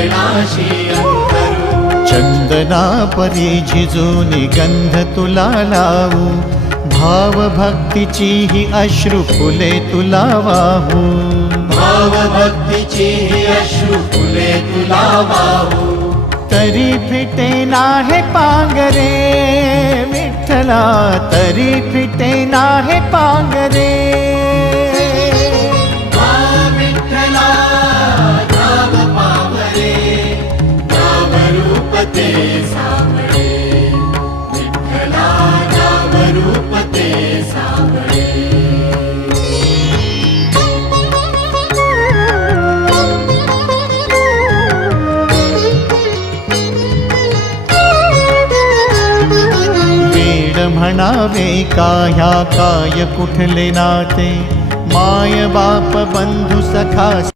चरणाशी अंतरू। चंदना परी झिजूनी गंध तुला लावू, भाव भक्तीची ही अश्रु फुले तुला वाहू। भाव भक्तीची ही अश्रु फुले तुला वाहू। तरी फिटे नाहे पांगरे विठ्ठला, तरी फिटे नाहे पांगरे। विठ्ठला नाम पावरे, नाम रूप ते सावळे। विठ्ठला नाम रूप ते सावळे। म्हणावे काह्या काय कुठले नाते, माय बाप बंधु सखा